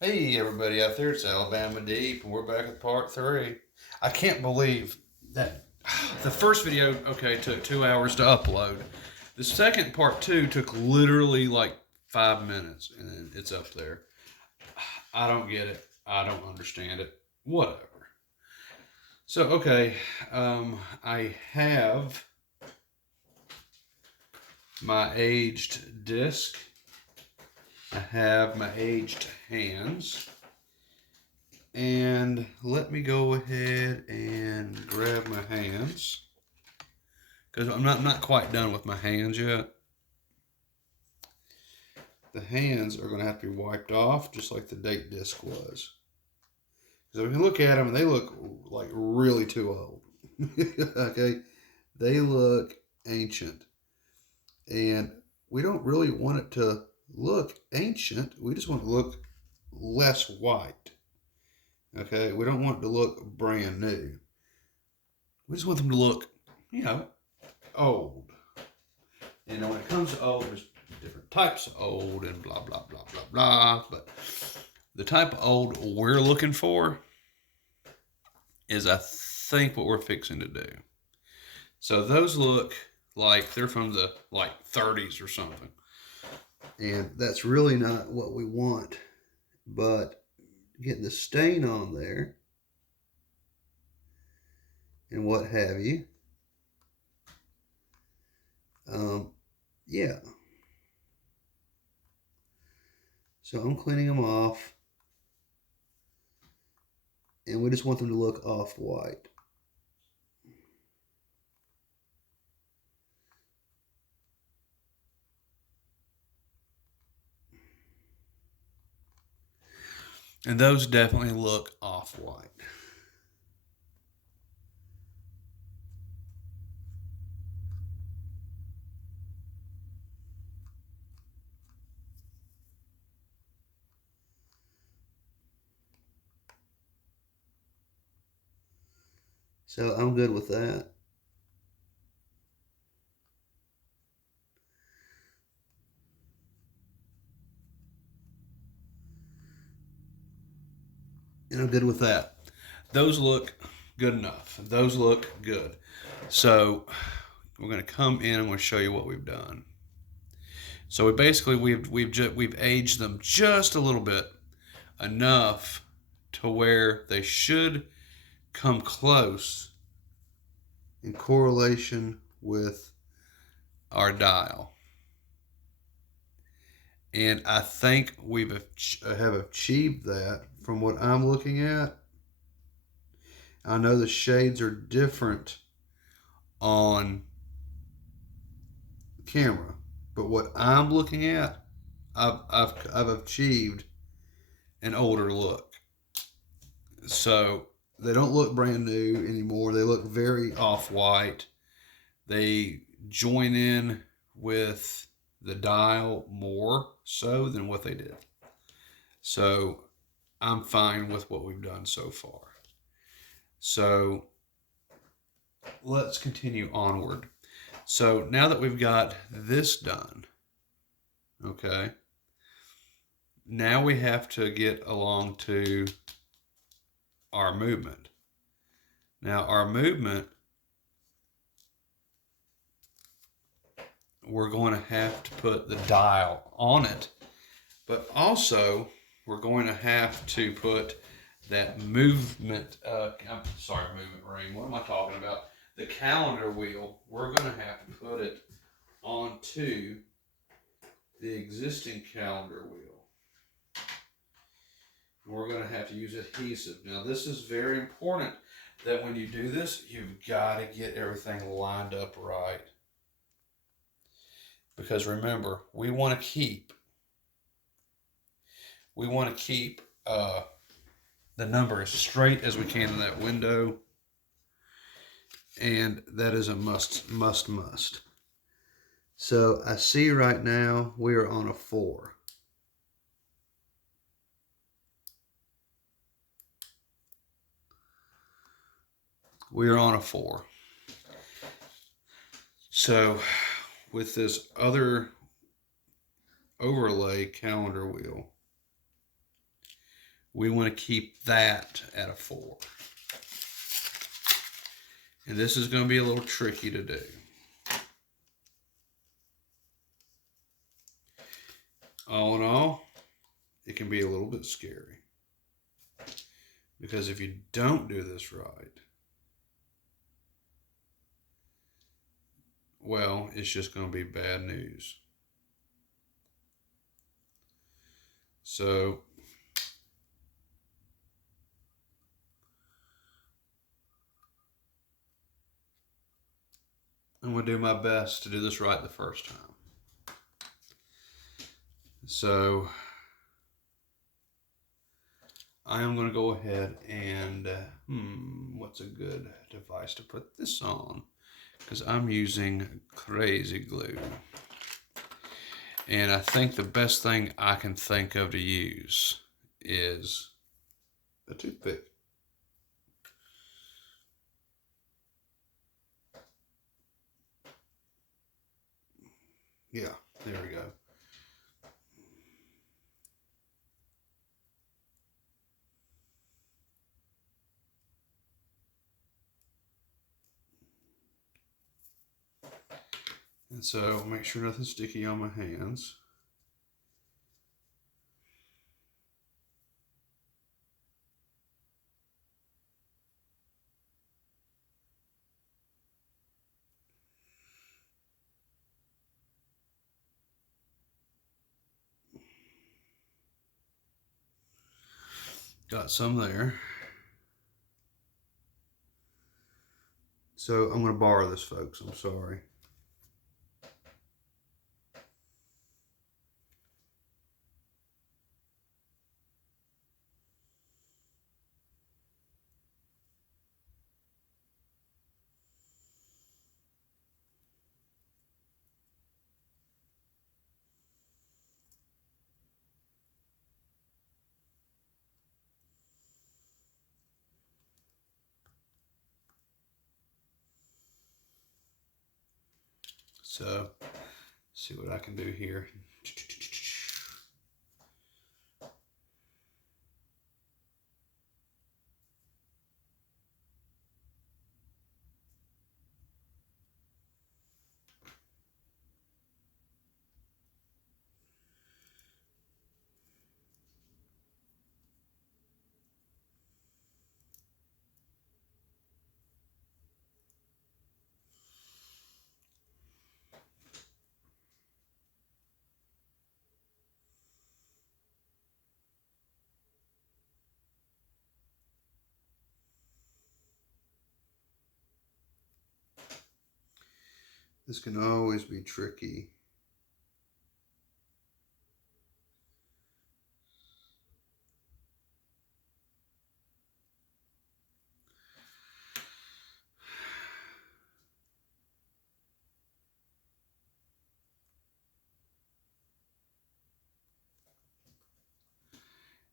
Hey everybody out there, it's Alabama Deep, and we're back with part three. I can't believe that the first video, okay, took 2 hours to upload. The second part two took literally like 5 minutes, and it's up there. I don't get it. I don't understand it. Whatever. So, okay, I have my aged disc. I have my aged hands. And let me go ahead and grab my hands, because I'm not quite done with my hands yet. The hands are going to have to be wiped off just like the date disc was. So if you look at them, they look like really too old. Okay, they look ancient, and we don't really want it to look ancient. We just want it to look less white. Okay, we don't want it to look brand new. We just want them to look, you know, old. When it comes to old, there's different types of old and blah, blah, blah, blah, blah. But the type of old we're looking for is, I think, what we're fixing to do. So those look like they're from the 30s or something. And that's really not what we want. But getting the stain on there and what have you. Yeah. So I'm cleaning them off, and we just want them to look off-white. And those definitely look off-white. So I'm good with that. And I'm good with that. Those look good enough. Those look good. So we're going to come in and I'm going to show you what we've done. So we've aged them just a little bit, enough to where they should come close in correlation with our dial. And I think have achieved that from what I'm looking at. I know the shades are different on camera, but what I'm looking at, I've achieved an older look. So they don't look brand new anymore. They look very off-white. They join in with the dial more so than what they did. So I'm fine with what we've done so far. So let's continue onward. So now that we've got this done, okay, now we have to get along to our movement. Now our movement, we're going to have to put the dial on it, but also we're going to have to put that movement, movement ring. What am I talking about? The calendar wheel, we're going to have to put it onto the existing calendar wheel. We're going to have to use adhesive. Now, this is very important that when you do this, you've got to get everything lined up right. Because remember, we want to keep the number as straight as we can in that window. And that is a must. So I see right now we are on a 4. We are on a 4. So with this other overlay calendar wheel, we want to keep that at a 4. And this is going to be a little tricky to do. All in all, it can be a little bit scary. Because if you don't do this right, well, it's just going to be bad news. So, I'm going to do my best to do this right the first time. So, I am going to go ahead and, what's a good device to put this on? Because I'm using crazy glue. And I think the best thing I can think of to use is a toothpick. Yeah, there we go. And so make sure nothing's sticky on my hands. Got some there. So I'm going to borrow this, folks. I'm sorry. So, see what I can do here. This can always be tricky.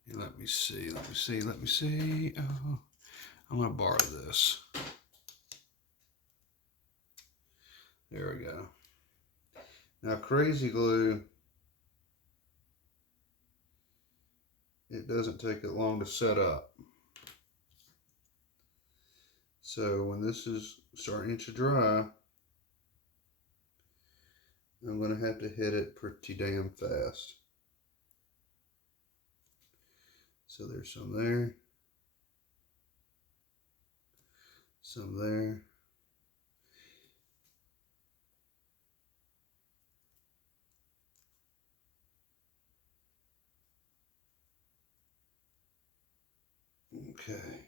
And let me see. Oh, I'm going to borrow this. There we go. Now, crazy glue, it doesn't take it long to set up. So when this is starting to dry, I'm going to have to hit it pretty damn fast. So there's some there, some there. Okay.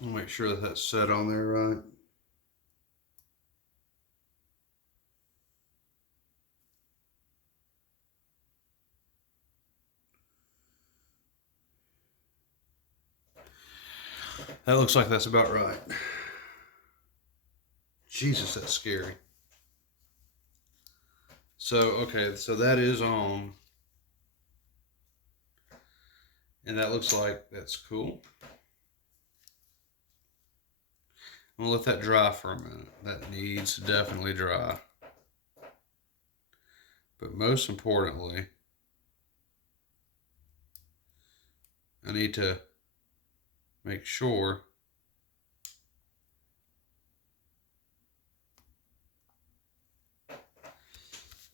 I'll make sure that that's set on there right. That looks like that's about right. Jesus, that's scary. So, okay, so that is on. And that looks like that's cool. I'm gonna let that dry for a minute. That needs to definitely dry. But most importantly, I need to make sure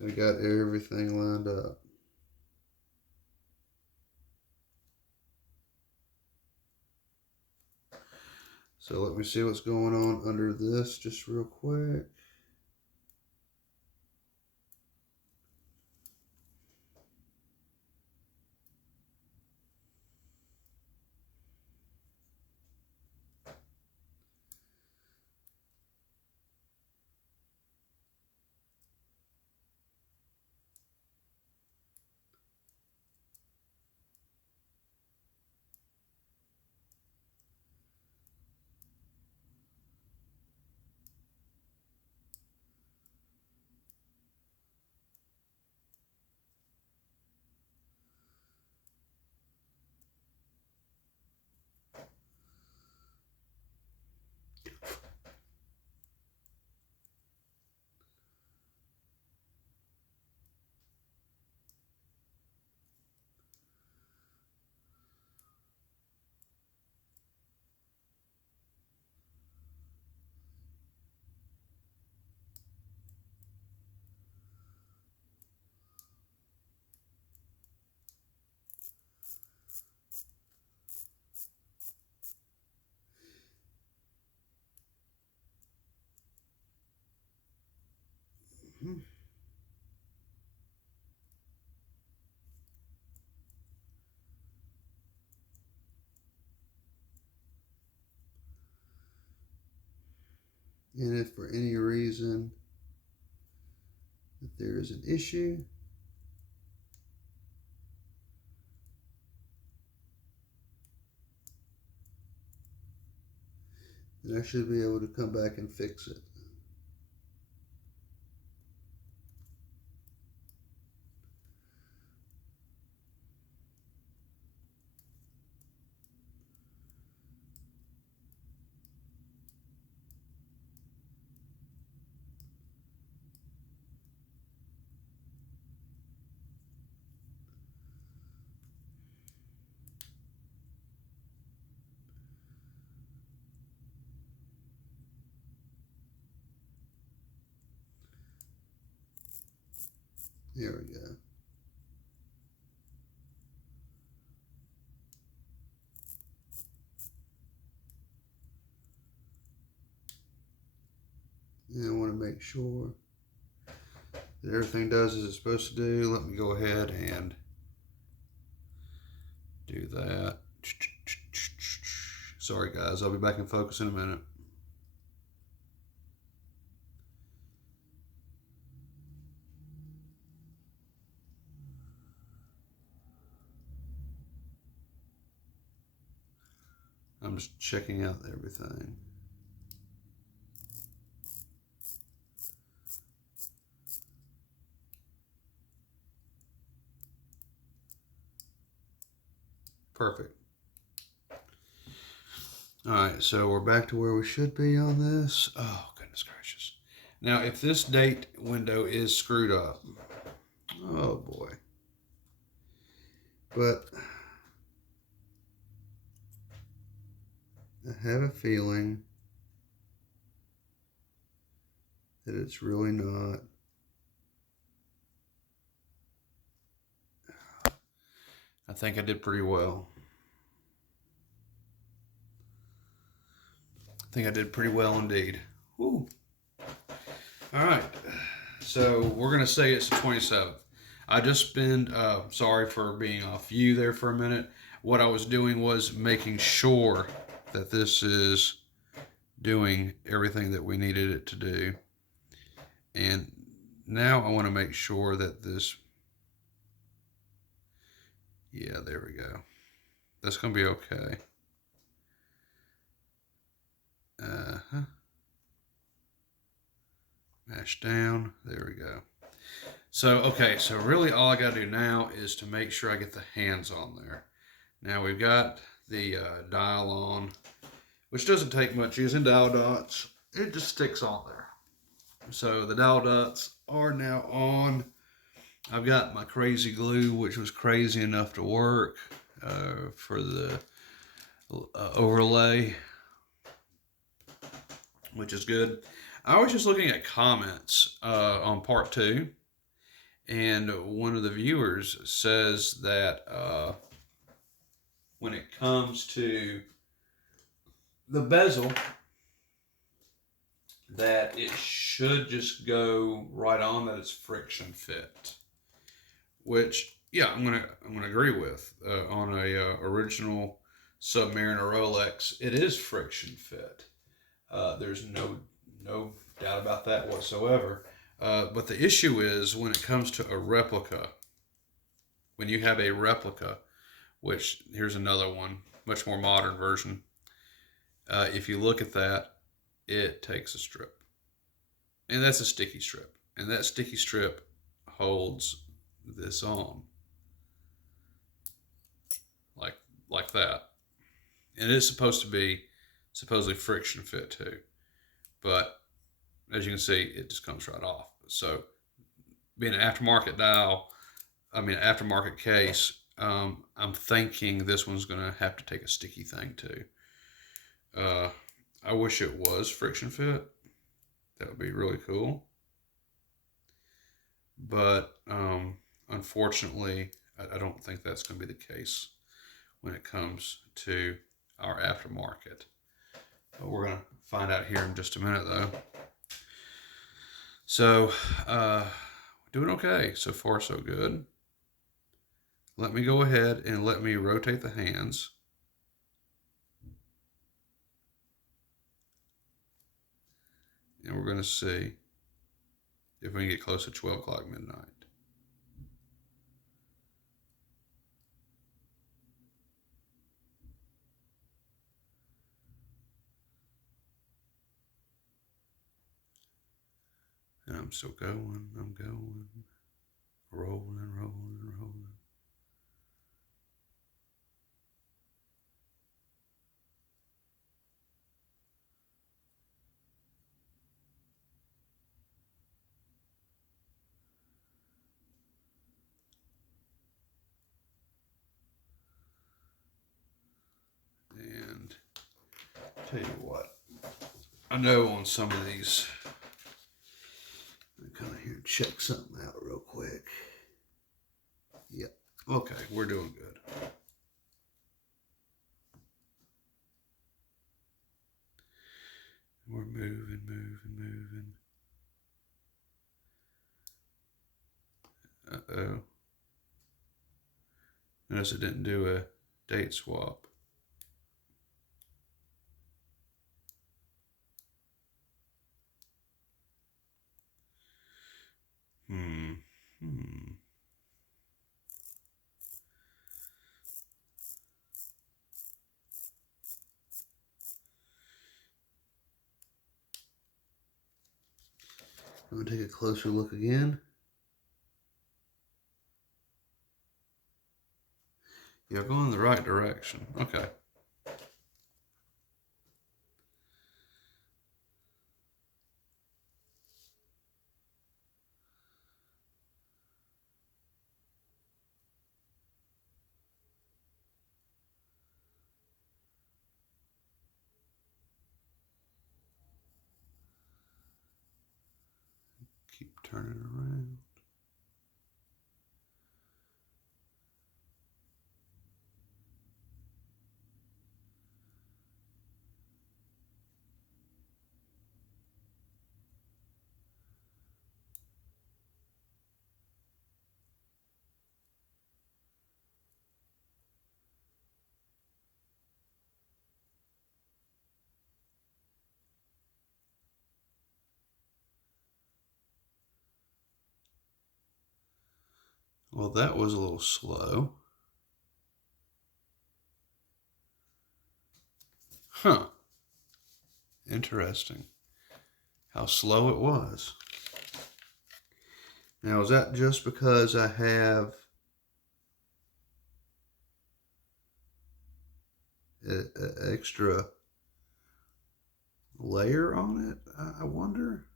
I got everything lined up. So let me see what's going on under this just real quick. And if for any reason that there is an issue, then I should be able to come back and fix it. There we go. And I want to make sure that everything does as it's supposed to do. Let me go ahead and do that. Sorry guys, I'll be back in focus in a minute. I'm just checking out everything. Perfect. All right, so we're back to where we should be on this. Oh, goodness gracious. Now, if this date window is screwed up, oh boy. But I have a feeling that it's really not. I think I did pretty well. I think I did pretty well indeed. Woo. All right, so we're gonna say it's the 27th. I just spent, sorry for being off you there for a minute. What I was doing was making sure that this is doing everything that we needed it to do. And now I want to make sure that this, yeah, there we go. That's going to be okay. Mash down. There we go. So, okay, so really all I got to do now is to make sure I get the hands on there. Now we've got the dial on, which doesn't take much using dial dots. It just sticks on there. So the dial dots are now on. I've got my crazy glue, which was crazy enough to work for the overlay, which is good. I was just looking at comments on part 2, and one of the viewers says that when it comes to the bezel, that it should just go right on, that it's friction fit. Which, yeah, I'm gonna agree with. On a original Submariner Rolex, it is friction fit. There's no doubt about that whatsoever. But the issue is when it comes to a replica. When you have a replica, which here's another one, much more modern version. If you look at that, it takes a strip, and that's a sticky strip, and that sticky strip holds this on like that, and it's supposed to be supposedly friction fit too, but as you can see, it just comes right off. So being an aftermarket dial, aftermarket case, I'm thinking this one's gonna have to take a sticky thing too. I wish it was friction fit. That would be really cool. But unfortunately, I don't think that's going to be the case when it comes to our aftermarket. We're going to find out here in just a minute, though. So, doing okay. So far, so good. Let me go ahead and let me rotate the hands. And we're going to see if we can get close to 12 o'clock midnight. And I'm still going, rolling, rolling, rolling. And tell you what, I know on some of these, I'm kind of here to check something out real quick. Yep. Okay, we're doing good. We're moving, moving, moving. Uh-oh. Notice it didn't do a date swap. I'm going to take a closer look again. You're going in the right direction. Okay. Keep turning around. Well, that was a little slow. Huh. Interesting. How slow it was. Now, is that just because I have an extra layer on it, I wonder?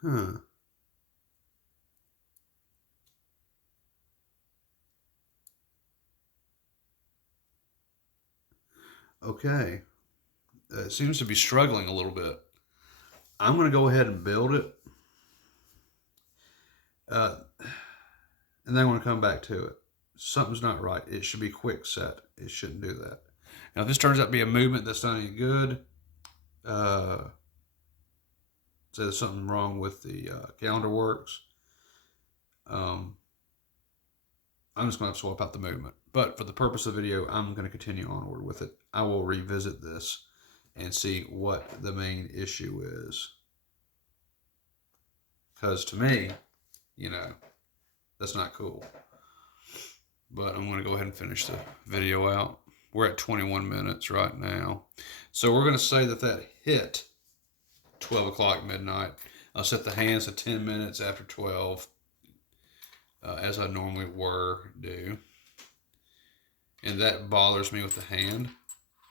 Huh. Okay. It seems to be struggling a little bit. I'm going to go ahead and build it. And then I'm going to come back to it. Something's not right. It should be quick set. It shouldn't do that. Now, if this turns out to be a movement that's not any good, say there's something wrong with the calendar works, I'm just going to swap out the movement. But for the purpose of the video, I'm going to continue onward with it. I will revisit this and see what the main issue is. Because to me, you know, that's not cool. But I'm going to go ahead and finish the video out. We're at 21 minutes right now. So we're going to say that hit 12 o'clock midnight. I'll set the hands to 10 minutes after 12, as I normally do. And that bothers me with the hand.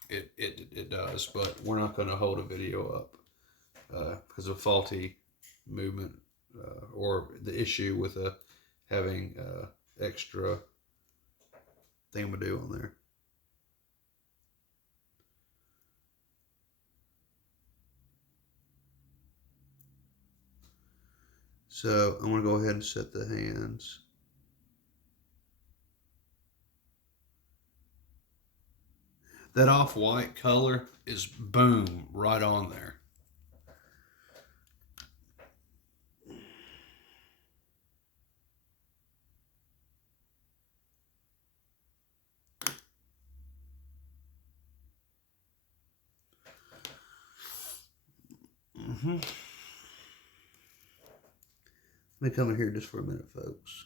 It does, but we're not going to hold a video up because of faulty movement or the issue with having extra thingamadoo on there. So I'm going to go ahead and set the hands. That off-white color is boom, right on there. Let me come in here just for a minute, folks.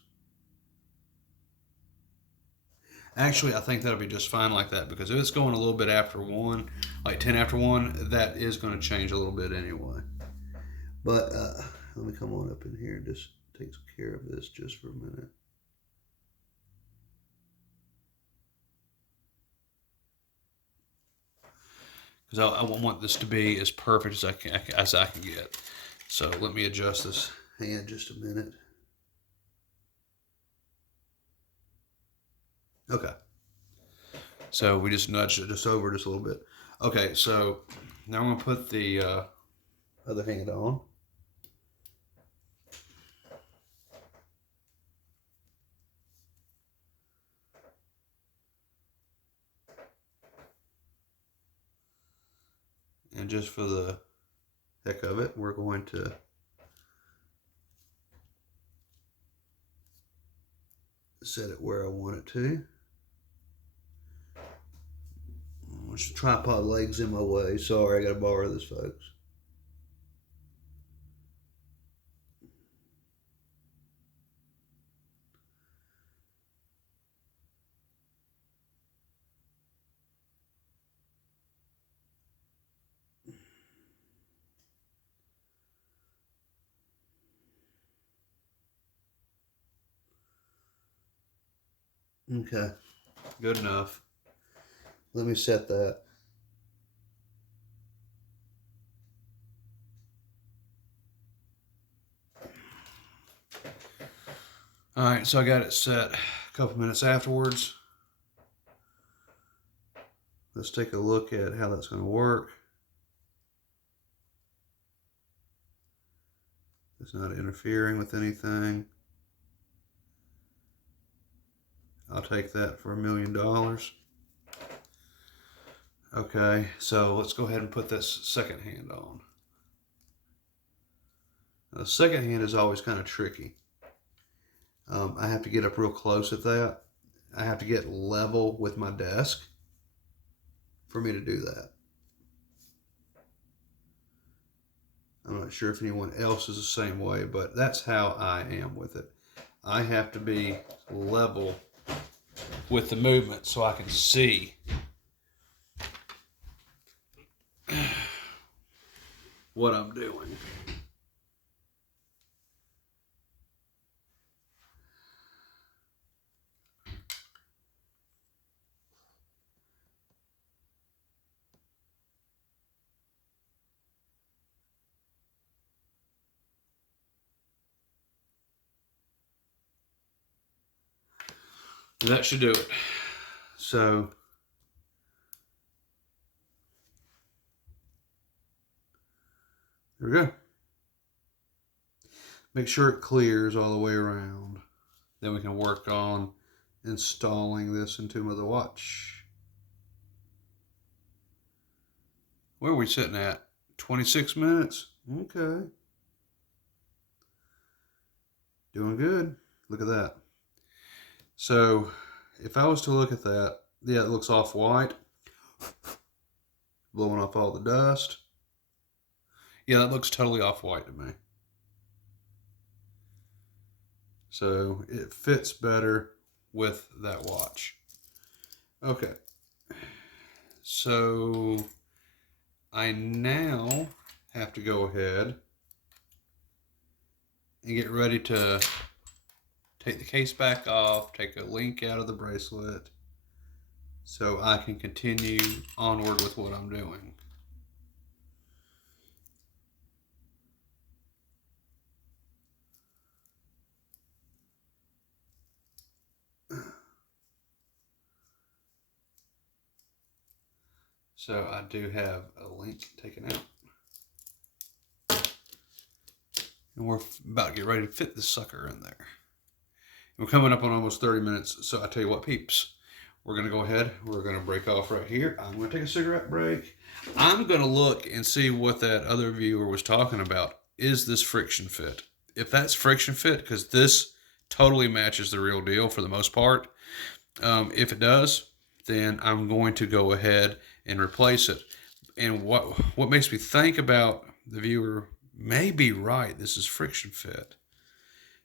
Actually, I think that'll be just fine like that, because if it's going a little bit after 1, like 10 after 1, that is going to change a little bit anyway. But let me come on up in here and just take care of this just for a minute. Because I want this to be as perfect as I can get. So let me adjust this hand just a minute. Okay. So we just nudged it just over just a little bit. Okay, so now I'm going to put the other hand on. And just for the heck of it, we're going to set it where I want it to. There's tripod legs in my way. Sorry, I got to borrow this, folks. Okay, good enough. Let me set that. All right, so I got it set a couple minutes afterwards. Let's take a look at how that's going to work. It's not interfering with anything. I'll take that for $1 million. Okay, so let's go ahead and put this second hand on. The second hand is always kind of tricky. I have to get up real close at that I have to get level with my desk for me to do that. I'm not sure if anyone else is the same way, but that's how I am with it. I have to be level with the movement so I can see what I'm doing. That should do it. So there we go. Make sure it clears all the way around. Then we can work on installing this into the watch. Where are we sitting at? 26 minutes? Okay. Doing good. Look at that. So if I was to look at that, yeah, it looks off-white. Blowing off all the dust. Yeah, that looks totally off-white to me. So it fits better with that watch. Okay. So I now have to go ahead and get ready to take the case back off, take a link out of the bracelet, so I can continue onward with what I'm doing. So I do have a link taken out. And we're about to get ready to fit this sucker in there. We're coming up on almost 30 minutes, so I tell you what, peeps. We're going to go ahead. We're going to break off right here. I'm going to take a cigarette break. I'm going to look and see what that other viewer was talking about. Is this friction fit? If that's friction fit, because this totally matches the real deal for the most part. If it does, then I'm going to go ahead and replace it. And what makes me think about the viewer may be right. This is friction fit.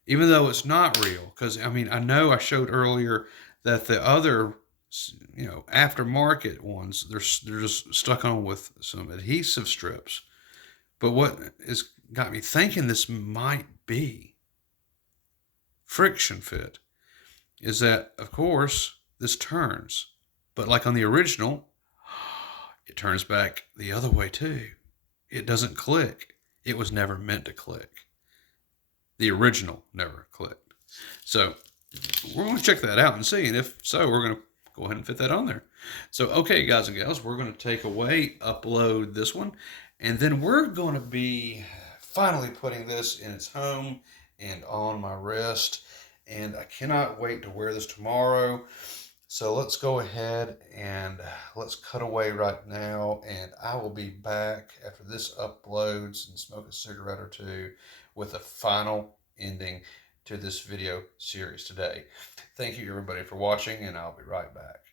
Even though it's not real. Because, I mean, I know I showed earlier that the other, aftermarket ones, they're just stuck on with some adhesive strips. But what has got me thinking this might be friction fit is that, of course, this turns. But like on the original, it turns back the other way too. It doesn't click. It was never meant to click. The original never clicked. So we're going to check that out and see. And if so, we're going to go ahead and fit that on there. So, okay, guys and gals, we're going to take away, upload this one. And then we're going to be finally putting this in its home and on my wrist. And I cannot wait to wear this tomorrow. So let's go ahead and let's cut away right now. And I will be back after this uploads and smoke a cigarette or two with a final ending to this video series today. Thank you everybody for watching, and I'll be right back.